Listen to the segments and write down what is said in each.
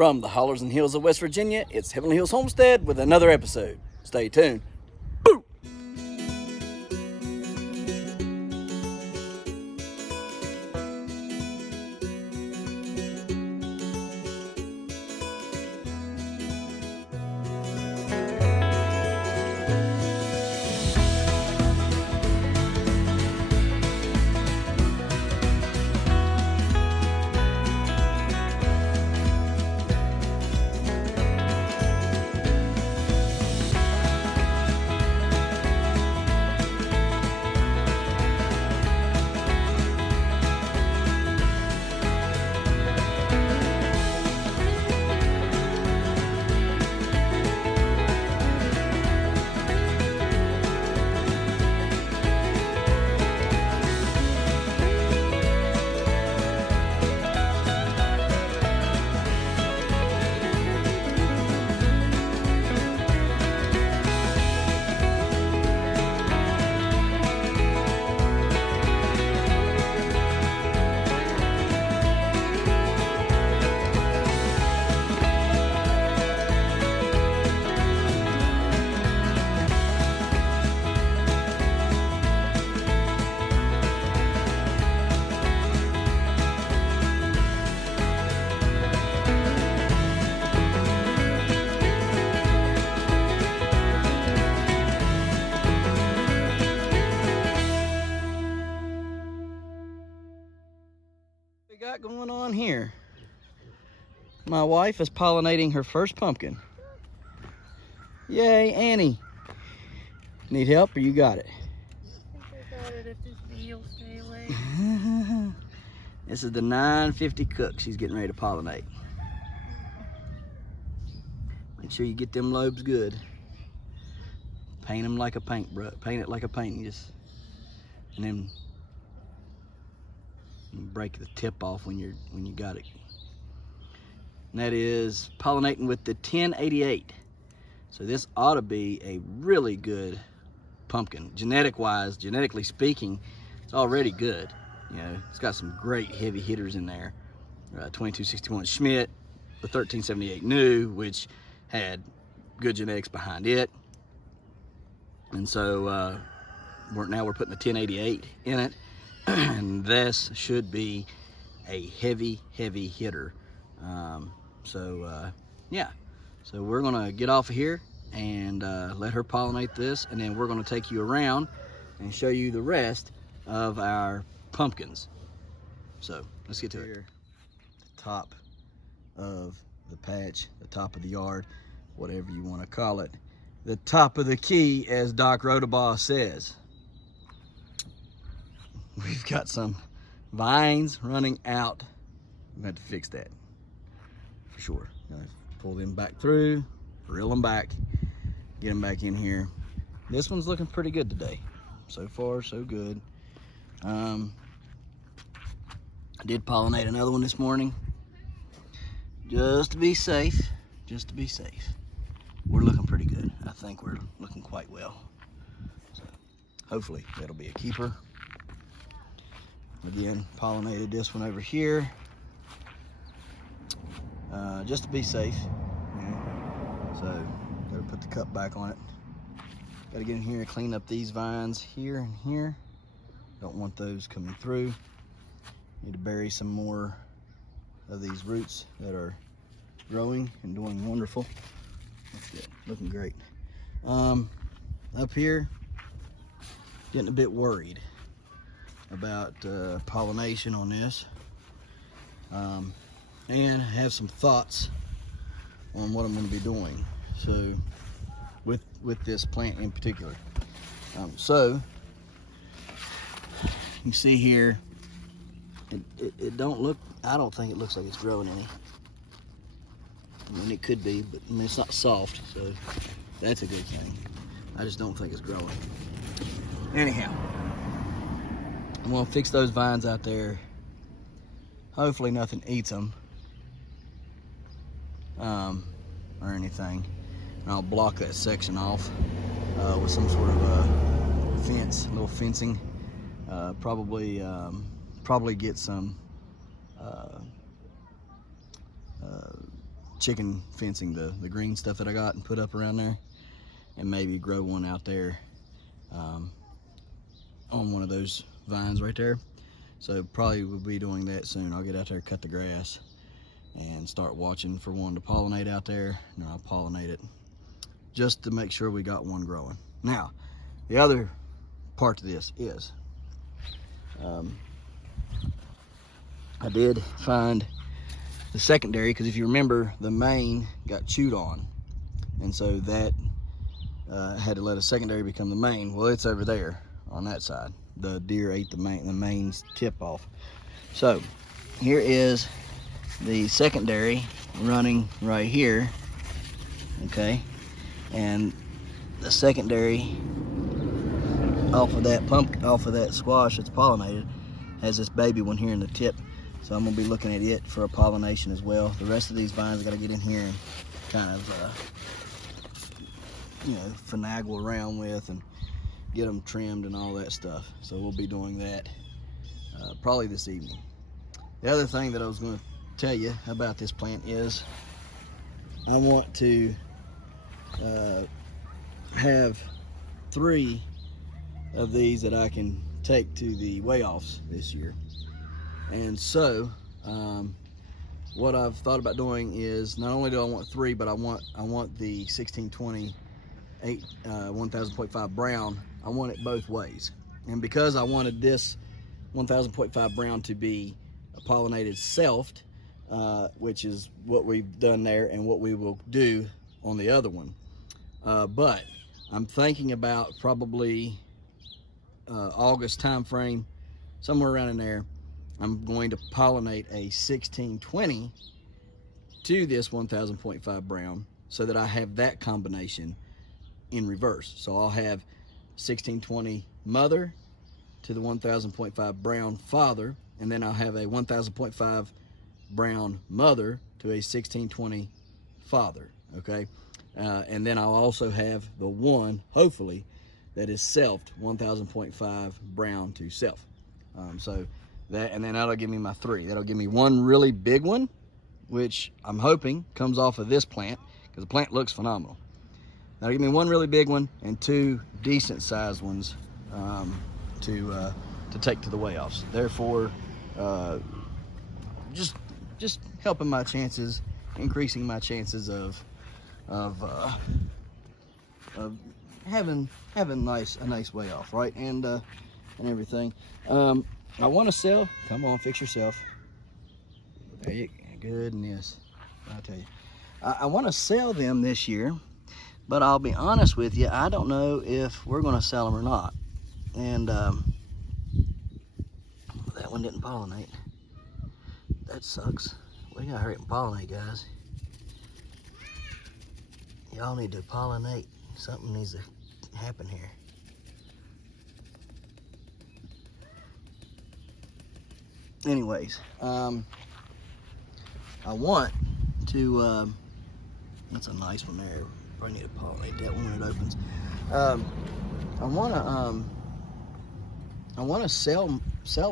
From the hollers and hills of West Virginia, it's Heavenly Hills Homestead with another episode. Stay tuned. Boo! What we got going on here? My wife is pollinating her first pumpkin. Yay, Annie. Need help or you got it? I think I got it if this bee will stay away. This is the 950 cook she's getting ready to pollinate. Make sure you get them lobes good. Paint them like a paintbrush. Paint it like a painting, just, and then break the tip off when you got it. And that is pollinating with the 1088. So this ought to be a really good pumpkin. Genetically speaking, it's already good. You know, it's got some great heavy hitters in there. 2261 Schmidt, the 1378 New, which had good genetics behind it. And so now we're putting the 1088 in it. And this should be a heavy hitter. Yeah, so we're gonna get off of here and let her pollinate this, and then we're gonna take you around and show you the rest of our pumpkins. So let's get to it. The top of the patch, the top of the yard, whatever you want to call it, the top of the key, as Doc Rodabaugh says. We've got some vines running out. I'm going to have to fix that for sure. Pull them back through, reel them back, get them back in here. This one's looking pretty good today. So far, so good. I did pollinate another one this morning, just to be safe. We're looking pretty good. I think we're looking quite well. So hopefully that'll be a keeper. Again, pollinated this one over here, just to be safe. So gotta put the cup back on it. Gotta get in here and clean up these vines here and here. Don't want those coming through. Need to bury some more of these roots that are growing and doing wonderful. That's good, looking great. Up here, getting a bit worried about pollination on this, and have some thoughts on what I'm going to be doing. So with this plant in particular. So you see here, it don't look. I don't think it looks like it's growing any. I mean, it could be, but I mean, it's not soft, so that's a good thing. I just don't think it's growing. Anyhow, I'm gonna fix those vines out there. Hopefully nothing eats them or anything. And I'll block that section off with some sort of fence, a little fencing. Probably get some chicken fencing the green stuff that I got and put up around there, and maybe grow one out there on one of those vines right there. So probably we'll be doing that soon. I'll get out there, cut the grass, and start watching for one to pollinate out there, and I'll pollinate it just to make sure we got one growing. Now, the other part to this is I did find the secondary, because if you remember, the main got chewed on, and so that had to let a secondary become the main. Well, it's over there on that side. The deer ate the main's tip off. So here is the secondary running right here, okay, and the secondary off of that squash that's pollinated has this baby one here in the tip. So I'm gonna be looking at it for a pollination as well. The rest of these vines I gotta get in here and kind of finagle around with and get them trimmed and all that stuff. So we'll be doing that probably this evening. The other thing that I was going to tell you about this plant is I want to have 3 of these that I can take to the weigh-offs this year. And so what I've thought about doing is, not only do I want 3, but I want the 1620 1000.5 brown. I want it both ways, and because I wanted this 1000.5 brown to be a pollinated selfed, which is what we've done there and what we will do on the other one, but I'm thinking about probably August time frame, somewhere around in there. I'm going to pollinate a 1620 to this 1000.5 brown, so that I have that combination in reverse. So I'll have 1620 mother to the 1000.5 brown father, and then I'll have a 1000.5 brown mother to a 1620 father, okay? And then I'll also have the one, hopefully, that is selfed 1000.5 brown to self. So that, and then that'll give me my 3. That'll give me one really big one, which I'm hoping comes off of this plant, because the plant looks phenomenal. That'll give me one really big one and 2 decent sized ones to take to the weigh-offs. Therefore, just helping my chances, increasing my chances of having a nice weigh-off, right? And everything. I want to sell. Come on, fix yourself. There you goodness. I'll tell you, I want to sell them this year. But I'll be honest with you, I don't know if we're going to sell them or not. And that one didn't pollinate. That sucks. We gotta hurry up and pollinate, guys. Y'all need to pollinate. Something needs to happen here. Anyways, I want to, that's a nice one there. Probably need to pollinate that one when it opens. I want to sell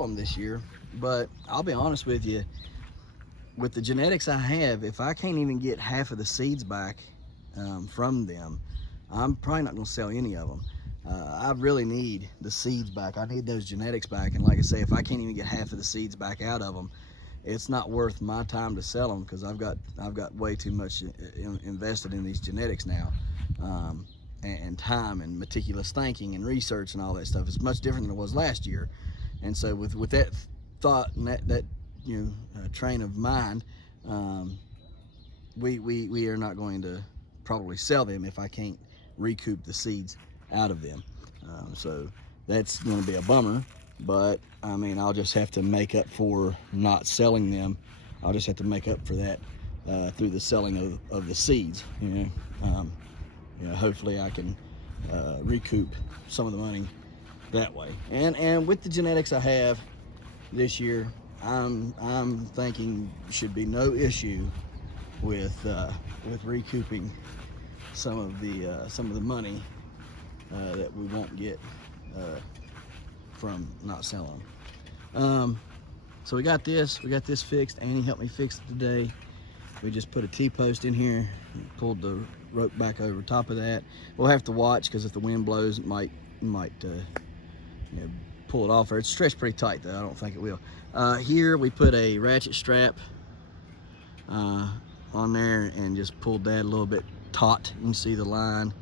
them this year, but I'll be honest with you, with the genetics I have, if I can't even get half of the seeds back from them, I'm probably not going to sell any of them. I really need the seeds back. I need those genetics back, and like I say, if I can't even get half of the seeds back out of them, it's not worth my time to sell them, because I've got way too much invested in these genetics now, and time and meticulous thinking and research and all that stuff. It's much different than it was last year. And so with that thought and that train of mind, we are not going to probably sell them if I can't recoup the seeds out of them. So that's going to be a bummer. But I mean, I'll just have to make up for not selling them. I'll just have to make up for that through the selling of the seeds. Hopefully I can recoup some of the money that way. And with the genetics I have this year, I'm thinking should be no issue with recouping some of the money that we won't get from not selling. So we got this fixed. Annie helped me fix it today. We just put a T-post in here, pulled the rope back over top of that. We'll have to watch, because if the wind blows, it might pull it off. Or it's stretched pretty tight though. I don't think it will. Here we put a ratchet strap on there and just pulled that a little bit taut. You can see the line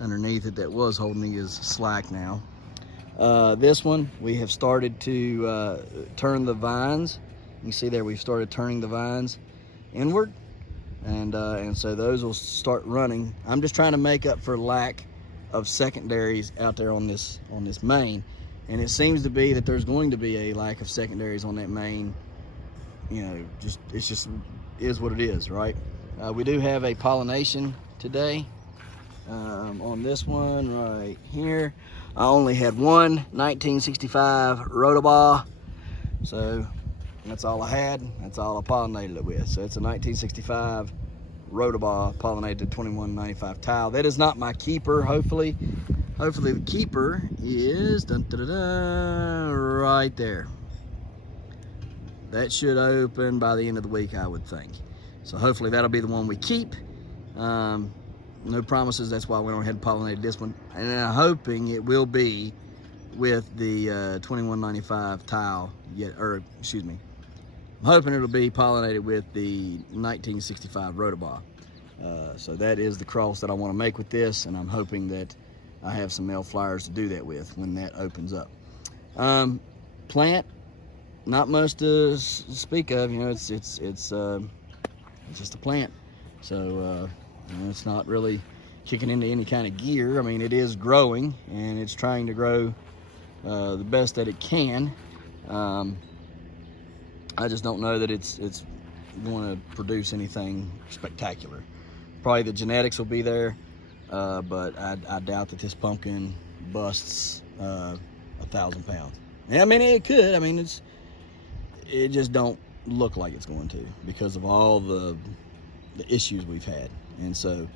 underneath it that was holding it is slack now. This one we have started to turn the vines. You can see there we've started turning the vines inward, and so those will start running. I'm just trying to make up for lack of secondaries out there on this main, and it seems to be that there's going to be a lack of secondaries on that main. You know, it's just is what it is, right? We do have a pollination today on this one right here. I only had one 1965 rotoball, so that's all I had. That's all I pollinated it with. So it's a 1965 rotoball pollinated 2195 tile. That is not my keeper. Hopefully the keeper is right there. That should open by the end of the week, I would think. So hopefully that'll be the one we keep. No promises. That's why I went ahead and pollinated this one, and I'm hoping it will be with the 2195 tile. I'm hoping it'll be pollinated with the 1965 rotoball. So that is the cross that I want to make with this, and I'm hoping that I have some male flyers to do that with when that opens up. Plant, not much to speak of. You know, it's just a plant. So you know, it's not really kicking into any kind of gear. I mean, it is growing, and it's trying to grow the best that it can. I just don't know that it's going to produce anything spectacular. Probably the genetics will be there, but I doubt that this pumpkin busts 1,000 pounds. Yeah, I mean, it could. I mean, it just don't look like it's going to, because of all the issues we've had. And so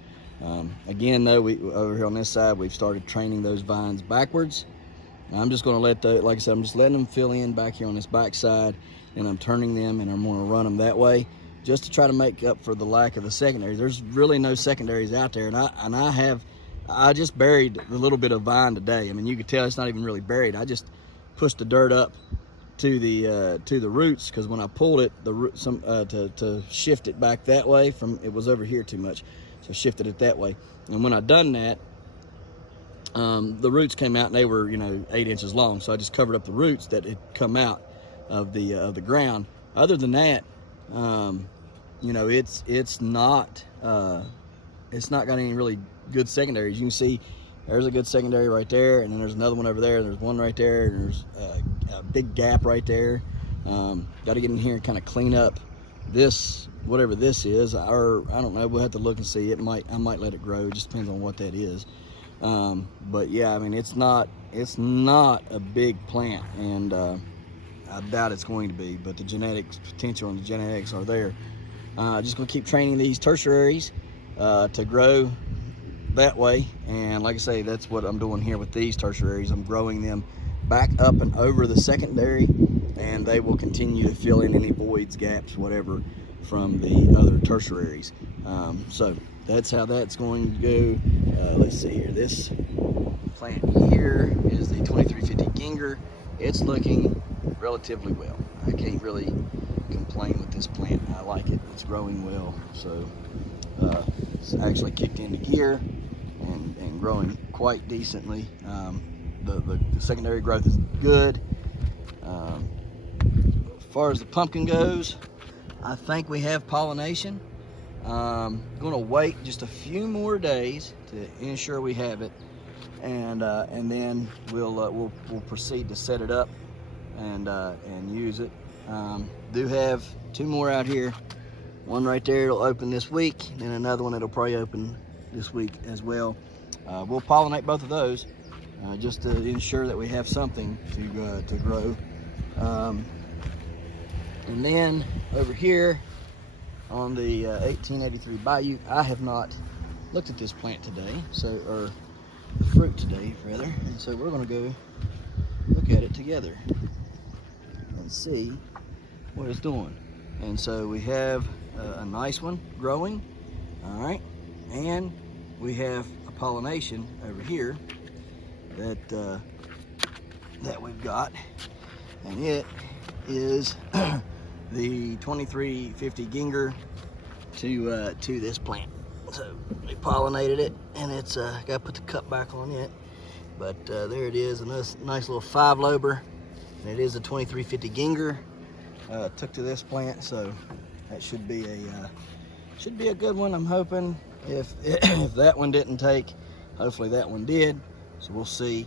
again though, over here on this side, we've started training those vines backwards. I'm just going to let like I said, I'm just letting them fill in back here on this back side, and I'm turning them, and I'm going to run them that way just to try to make up for the lack of the secondaries. There's really no secondaries out there, and I just buried a little bit of vine today. I mean, you could tell it's not even really buried. I just pushed the dirt up to the roots, because when I pulled it, to shift it back that way, it was over here too much, so shifted it that way. And when I done that, the roots came out, and they were 8 inches long. So I just covered up the roots that had come out of the ground. Other than that, it's not got any really good secondaries. You can see there's a good secondary right there, and then there's another one over there. There's one right there, and there's a big gap right there. Got to get in here and kind of clean up this, whatever this is, or I don't know. We'll have to look and see. I might let it grow. It just depends on what that is. But yeah, I mean, it's not a big plant, and I doubt it's going to be, but the genetics potential and the genetics are there. Just gonna keep training these tertiaries to grow that way, and like I say, that's what I'm doing here with these tertiaries. I'm growing them back up and over the secondary, and they will continue to fill in any voids, gaps, whatever, from the other tertiaries. So that's how that's going to go. Let's see here. This plant here is the 2350 Ginger. It's looking relatively well. I can't really complain with this plant. I like it. It's growing well. So it's actually kicked into gear and growing quite decently. The secondary growth is good. As far as the pumpkin goes, I think we have pollination. I'm gonna wait just a few more days to ensure we have it, and then we'll proceed to set it up and use it. Do have 2 more out here. One right there, it'll open this week, and another one that'll probably open this week as well. We'll pollinate both of those just to ensure that we have something to grow. And then over here on the 1883 Bayou, I have not looked at this plant today, or the fruit today rather, and so we're going to go look at it together and see what it's doing. And so we have a nice one growing. All right, and we have a pollination over here that that we've got, and it is the 2350 ginger to this plant. So we pollinated it, and it's got to put the cup back on it, but there it is, a nice little 5-lober, and it is a 2350 ginger. Took to this plant, so that should be a good one. I'm hoping if that one didn't take, hopefully that one did. So we'll see.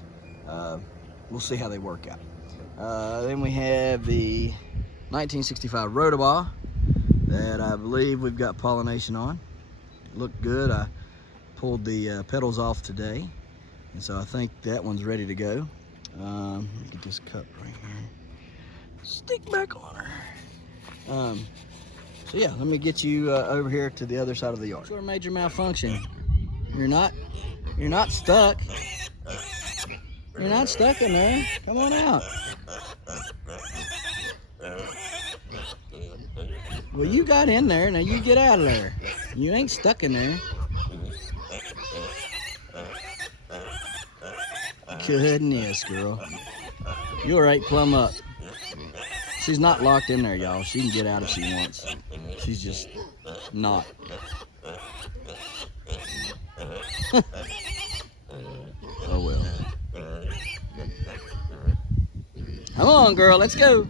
We'll see how they work out. Then we have the 1965 Rotobaugh that I believe we've got pollination on. Looked good. I pulled the petals off today, and so I think that one's ready to go. Let me get this cup right here. Stick back on her. So yeah, let me get you over here to the other side of the yard. Sort of major malfunction. You're not stuck. You're not stuck in there. Come on out. Well, you got in there. Now you get out of there. You ain't stuck in there. Goodness, girl. You're right plumb up. She's not locked in there, y'all. She can get out if she wants. She's just not. Oh well. Come on, girl, let's go.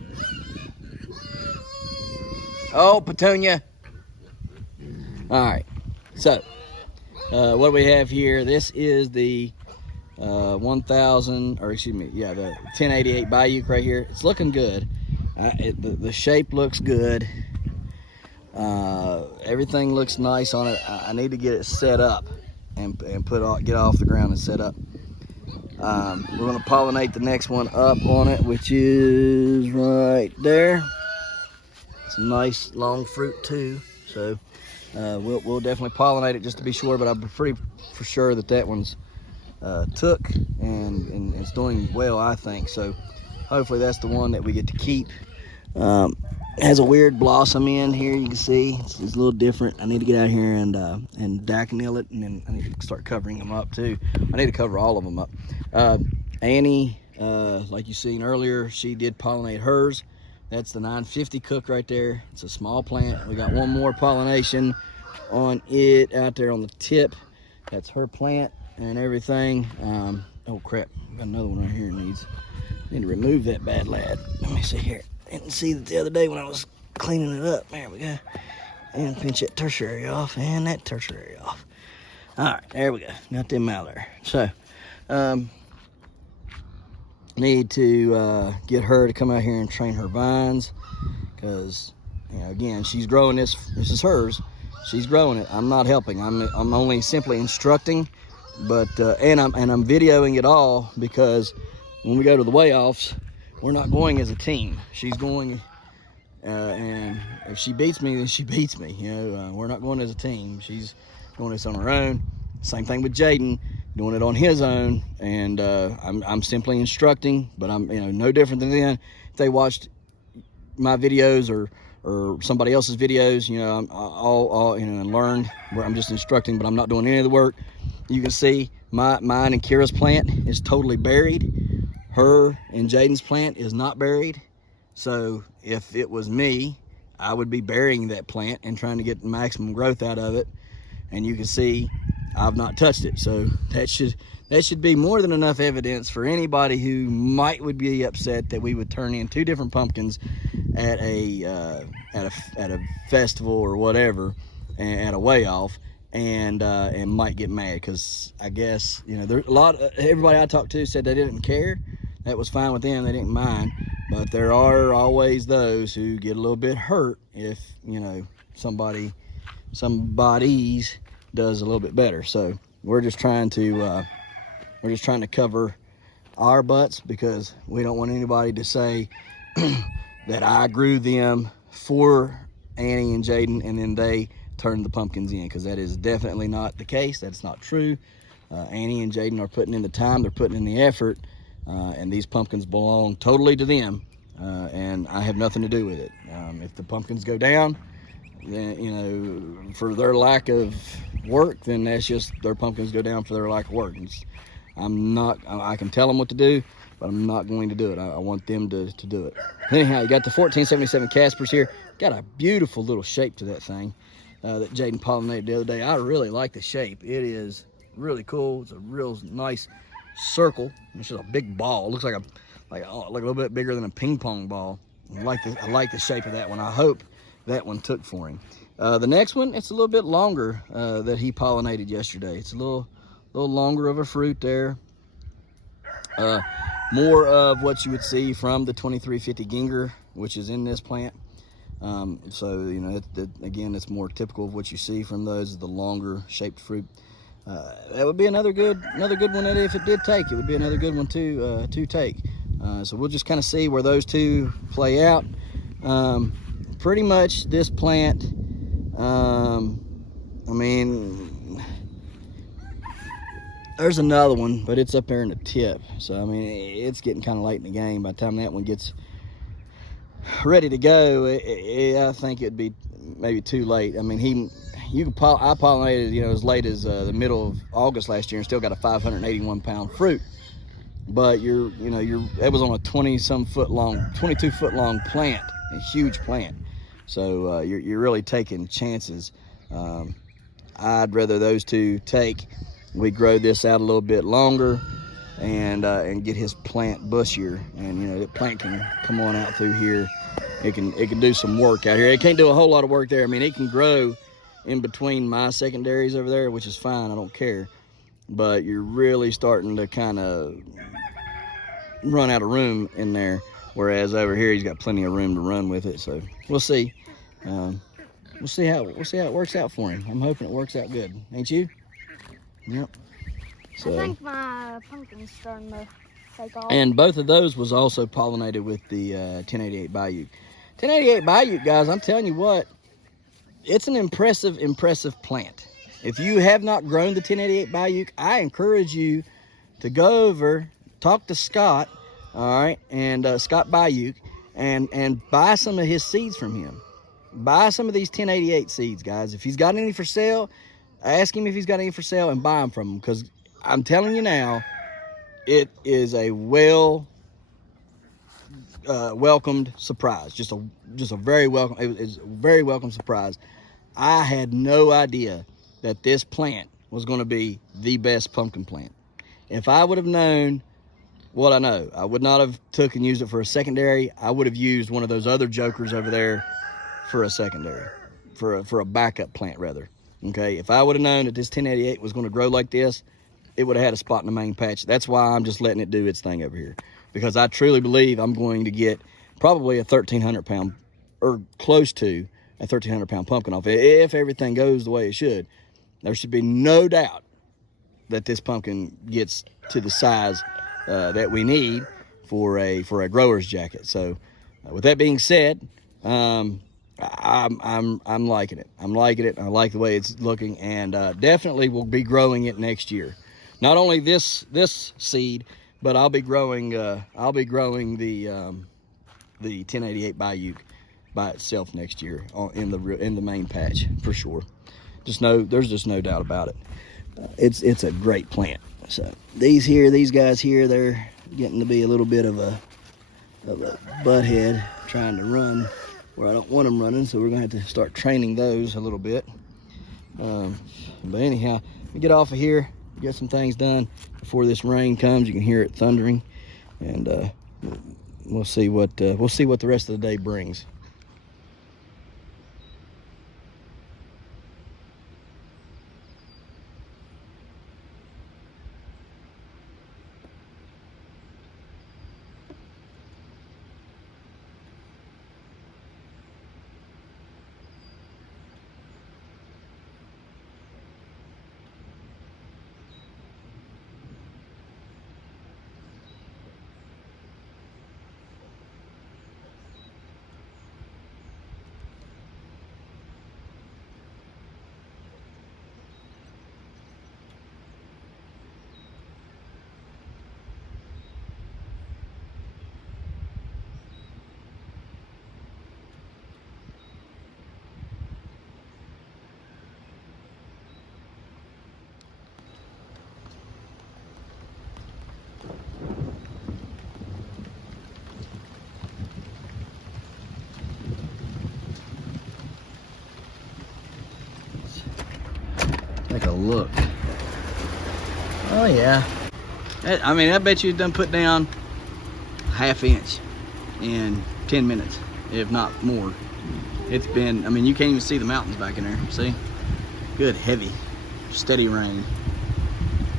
Oh, Petunia. All right. So, what do we have here? This is the 1000, or excuse me, yeah, the 1088 Bayou right here. It's looking good. The shape looks good. Everything looks nice on it. I need to get it set up and get off the ground and set up. We're going to pollinate the next one up on it, which is right there. It's a nice long fruit too, so we'll definitely pollinate it just to be sure. But I'm pretty for sure that one's took and it's doing well, I think. So hopefully that's the one that we get to keep. Has a weird blossom in here, you can see. It's a little different. I need to get out here and dacknail it, and then I need to start covering them up too. I need to cover all of them up. Annie, like you seen earlier, she did pollinate hers. That's the 950 cook right there. It's a small plant. We got one more pollination on it out there on the tip. That's her plant and everything. Oh crap, got another one right here. Need to remove that bad lad. Let me see here. Didn't see that the other day when I was cleaning it up. There we go. And pinch that tertiary off and that tertiary off. All right, there we go. Got them out there. So, need to get her to come out here and train her vines, because again, she's growing this. This is hers. She's growing it. I'm not helping. I'm only simply instructing, but and I'm videoing it all, because when we go to the weigh-offs, we're not going as a team. She's going, and if she beats me, then she beats me. We're not going as a team. She's doing this on her own. Same thing with Jaden, doing it on his own, and I'm simply instructing. But I'm no different than then. If they watched my videos or somebody else's videos, I'm all and learned where I'm just instructing, but I'm not doing any of the work. You can see mine and Kira's plant is totally buried. Her and Jaden's plant is not buried. So if it was me, I would be burying that plant and trying to get the maximum growth out of it. And you can see I've not touched it. So that should be more than enough evidence for anybody who would be upset that we would turn in 2 different pumpkins at a festival or whatever, at a weigh-off, and might get mad, because I guess there's everybody I talked to said they didn't care. That was fine with them. They didn't mind. But there are always those who get a little bit hurt if somebody's does a little bit better. So we're just trying to cover our butts, because we don't want anybody to say that I grew them for Annie and Jaden and then they turned the pumpkins in, because that is definitely not the case. That's not true. Annie and Jaden are putting in the time, they're putting in the effort, and these pumpkins belong totally to them, and I have nothing to do with it. If the pumpkins go down, then, you know, for their lack of work, then that's just their pumpkins go down for their lack of work. I can tell them what to do, but I'm not going to do it. I want them to do it. Anyhow, you got the 1477 Caspers here. Got a beautiful little shape to that thing that Jaden pollinated the other day. I really like the shape. It is really cool. It's a real nice circle. It's just a big ball. It looks like a little bit bigger than a ping pong ball. I like the shape of that one. I hope that one took for him. The next one, it's a little bit longer that he pollinated yesterday. It's a little longer of a fruit there. More of what you would see from the 2350 Ginger, which is in this plant. So, you know, again, it's more typical of what you see from those, the longer shaped fruit. That would be another good one that if it did take, it would be another good one to take. So we'll just kind of see where those two play out. Pretty much this plant, I mean, there's another one, but it's up there in the tip. So, I mean, it's getting kind of late in the game. By the time that one gets ready to go, I think it'd be maybe too late. I mean, I pollinated, you know, as late as the middle of August last year and still got a 581 pound fruit. But it was on a 22 foot long plant, a huge plant. So you're really taking chances. I'd rather those two take. We grow this out a little bit longer and get his plant bushier, and you know, the plant can come on out through here. It can do some work out here. It can't do a whole lot of work there. I mean, it can grow in between my secondaries over there, which is fine. I don't care. But you're really starting to kind of run out of room in there, whereas over here he's got plenty of room to run with it. So we'll see. We'll see how it works out for him. I'm hoping it works out good. Ain't you? Yep. So, I think my pumpkin's starting to take off. And both of those was also pollinated with the 1088 Bayou. 1088 Bayou, guys, I'm telling you what, it's an impressive plant. If you have not grown the 1088 Bayou, I encourage you to go over, talk to Scott, all right, and Scott Bayou, and buy some of his seeds from him. Buy some of these 1088 seeds, guys. If he's got any for sale, ask him if he's got any for sale and buy them from him, because I'm telling you now, it is a welcomed surprise. Just a very welcome. It was a very welcome surprise. I had no idea that this plant was going to be the best pumpkin plant. If I would have known what I know, I would not have took and used it for a secondary. I would have used one of those other jokers over there for a secondary, for a backup plant rather. Okay, if I would have known that this 1088 was going to grow like this, it would have had a spot in the main patch. That's why I'm just letting it do its thing over here, because I truly believe I'm going to get probably a 1,300 pound or close to a 1,300 pound pumpkin off. If everything goes the way it should, there should be no doubt that this pumpkin gets to the size that we need for a grower's jacket. So with that being said, I'm liking it. I'm liking it. I like the way it's looking, and definitely will be growing it next year. Not only this seed, but I'll be growing the 1088 Bayou by itself next year in the main patch for sure. There's just no doubt about it. It's a great plant. So these guys here, they're getting to be a little bit of a butthead, trying to run where I don't want them running. So we're gonna have to start training those a little bit. But anyhow, we get off of here, get some things done before this rain comes. You can hear it thundering, and we'll see what the rest of the day brings. Take a look. Oh yeah. I mean, I bet you done put down ½ inch in 10 minutes, if not more. It's been, I mean, you can't even see the mountains back in there. See? Good, heavy, steady rain.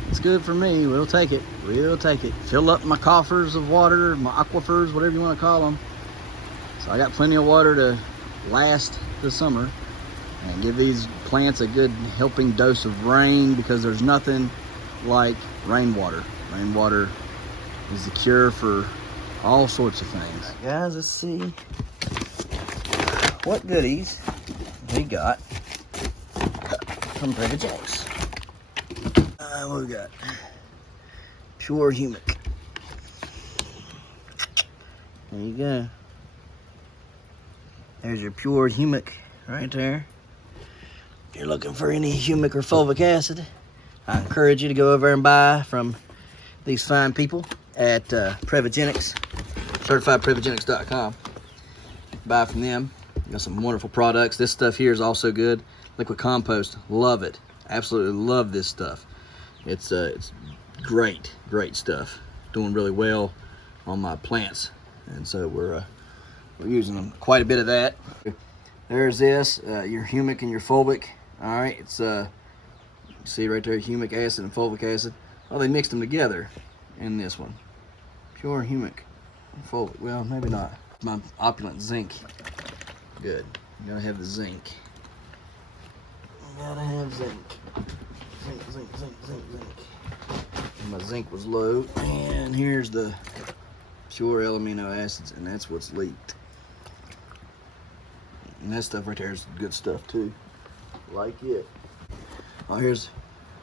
It's good for me. We'll take it. We'll take it. Fill up my coffers of water, my aquifers, whatever you want to call them. So I got plenty of water to last the summer and give these plants a good helping dose of rain, because there's nothing like rainwater. Rainwater is the cure for all sorts of things. Right, guys, let's see what goodies we got from Prevegenics. What we got? Pure humic. There you go. There's your pure humic right there. If you're looking for any humic or fulvic acid, I encourage you to go over and buy from these fine people at Prevegenics, certifiedprevegenics.com. Buy from them. Got some wonderful products. This stuff here is also good. Liquid compost, love it. Absolutely love this stuff. It's great stuff. Doing really well on my plants, and so we're using them quite a bit of that. There's this, your humic and your fulvic. All right, it's you see right there, humic acid and fulvic acid. Well, they mixed them together in this one. Pure humic and fulvic. Well, maybe not. My opulent zinc. Good. You gotta have the zinc. You gotta have zinc. Zinc. And my zinc was low, and here's the pure amino acids, and that's what's leaked. And that stuff right there is good stuff too. Like it. Oh, there's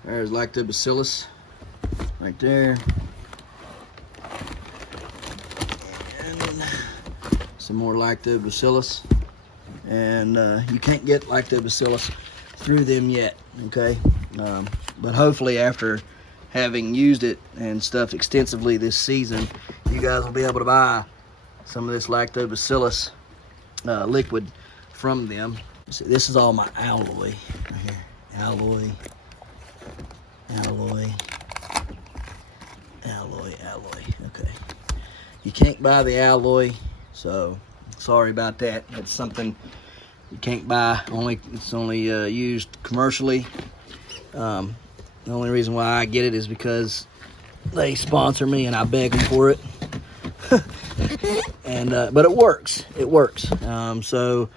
lactobacillus right there. And some more lactobacillus. And you can't get lactobacillus through them yet, okay? But hopefully after having used it and stuff extensively this season, you guys will be able to buy some of this lactobacillus liquid from them. See, this is all my alloy right here. Alloy. Okay. You can't buy the alloy, so sorry about that. That's something you can't buy. It's only used commercially. The only reason why I get it is because they sponsor me and I beg them for it. And but it works. So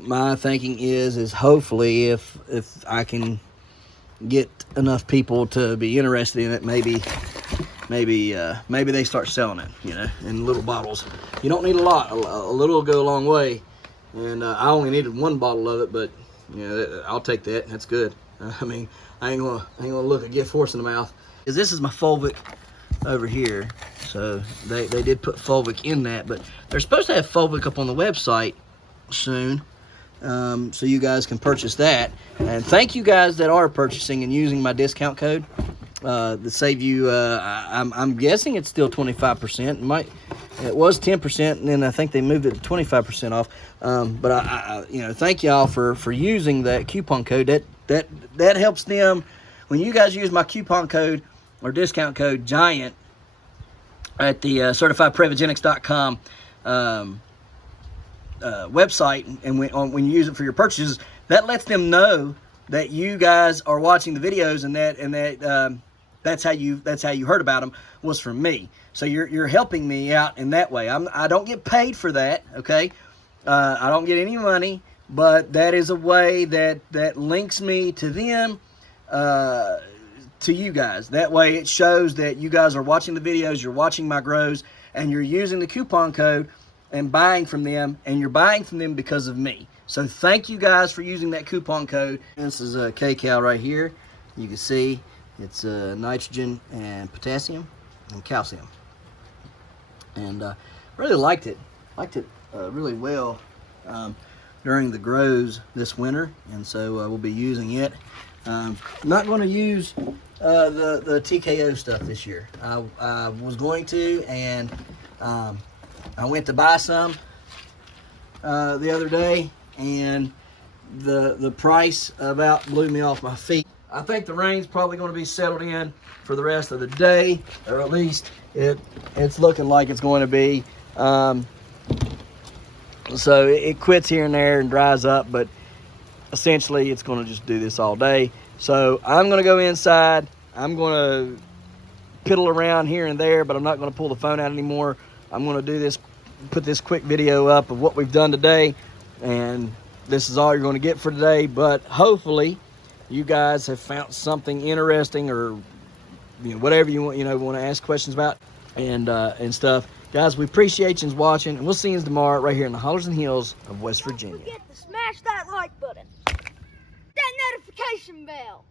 my thinking is hopefully if I can get enough people to be interested in it, maybe they start selling it, you know, in little bottles. You don't need a lot. A little will go a long way. And I only needed 1 bottle of it, but you know, I'll take that. That's good. I mean, I ain't gonna look a gift horse in the mouth. Cause this is my fulvic over here. So they did put fulvic in that, but they're supposed to have fulvic up on the website soon. So you guys can purchase that. And thank you guys that are purchasing and using my discount code to save you. I'm guessing it's still 25%. It was 10%, and then I think they moved it to 25% off. But I you know, thank y'all for using that coupon code. That helps them. When you guys use my coupon code or discount code GIANT at the certifiedprevegenics.com website, and when you use it for your purchases, that lets them know that you guys are watching the videos, and that's how you heard about them was from me. So you're helping me out in that way. I don't get paid for that, okay? I don't get any money, but that is a way that links me to them, to you guys. That way it shows that you guys are watching the videos, you're watching my grows, and you're using the coupon code and buying from them, and you're buying from them because of me. So thank you guys for using that coupon code. This is a K-Cal right here. You can see it's nitrogen and potassium and calcium. And really liked it really well during the grows this winter, and so we'll be using it. I'm not going to use the TKO stuff this year. I was going to, and I went to buy some the other day, and the price about blew me off my feet. I think the rain's probably going to be settled in for the rest of the day, or at least it's looking like it's going to be. So it quits here and there and dries up, but essentially it's going to just do this all day. So I'm going to go inside. I'm going to piddle around here and there, but I'm not going to pull the phone out anymore. I'm going to do this, put this quick video up of what we've done today, and this is all you're going to get for today. But hopefully you guys have found something interesting, or whatever you want, want to ask questions about and stuff. Guys, we appreciate you watching, and we'll see you tomorrow right here in the Hollers and Hills of West Virginia. Don't forget to smash that like button, that notification bell.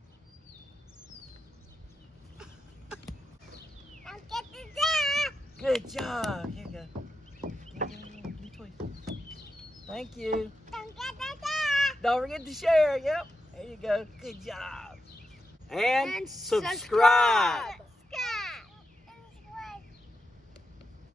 Good job. Here you go. Thank you. Don't forget to share. Yep. There you go. Good job. And subscribe.